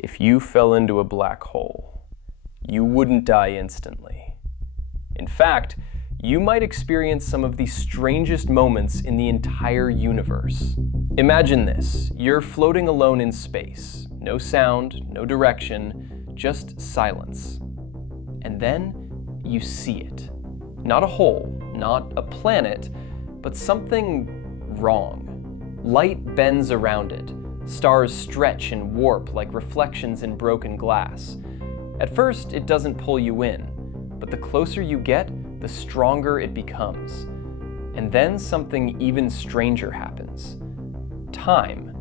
If you fell into a black hole, you wouldn't die instantly. In fact, you might experience some of the strangest moments in the entire universe. Imagine this: you're floating alone in space. No sound, no direction, just silence. And then you see it. Not a hole, not a planet, but something wrong. Light bends around it. Stars stretch and warp like reflections in broken glass. At first, it doesn't pull you in, but the closer you get, the stronger it becomes. And then something even stranger happens. Time.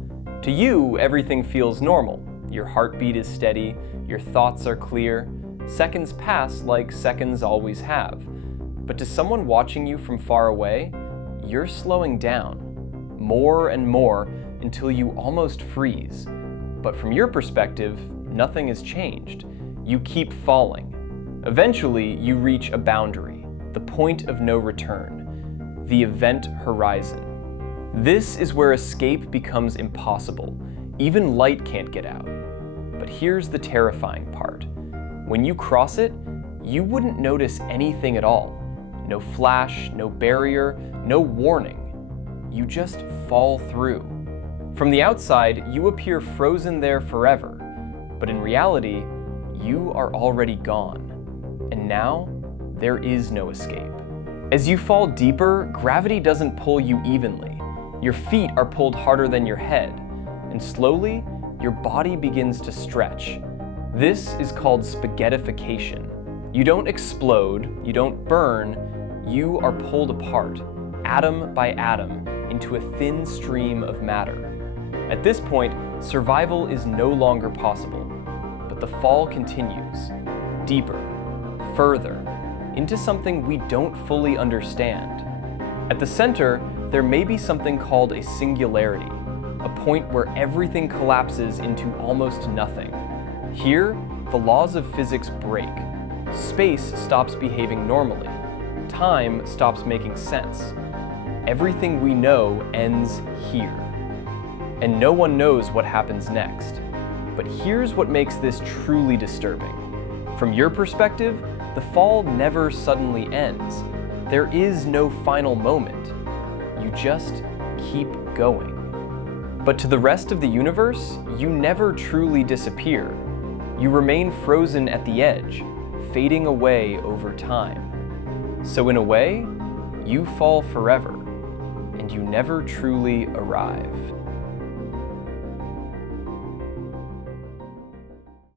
To you, everything feels normal. Your heartbeat is steady, your thoughts are clear. Seconds pass like seconds always have. But to someone watching you from far away, you're slowing down, more and more, until you almost freeze. But from your perspective, nothing has changed. You keep falling. Eventually, you reach a boundary, the point of no return, the event horizon. This is where escape becomes impossible. Even light can't get out. But here's the terrifying part. When you cross it, you wouldn't notice anything at all. No flash, no barrier, no warning. You just fall through. From the outside, you appear frozen there forever, but in reality, you are already gone. And now, there is no escape. As you fall deeper, gravity doesn't pull you evenly. Your feet are pulled harder than your head, and slowly, your body begins to stretch. This is called spaghettification. You don't explode, you don't burn, you are pulled apart, atom by atom, into a thin stream of matter. At this point, survival is no longer possible, but the fall continues, deeper, further, into something we don't fully understand. At the center, there may be something called a singularity, a point where everything collapses into almost nothing. Here, the laws of physics break. Space stops behaving normally. Time stops making sense. Everything we know ends here. And no one knows what happens next. But here's what makes this truly disturbing. From your perspective, the fall never suddenly ends. There is no final moment. You just keep going. But to the rest of the universe, you never truly disappear. You remain frozen at the edge, fading away over time. So in a way, you fall forever, and you never truly arrive.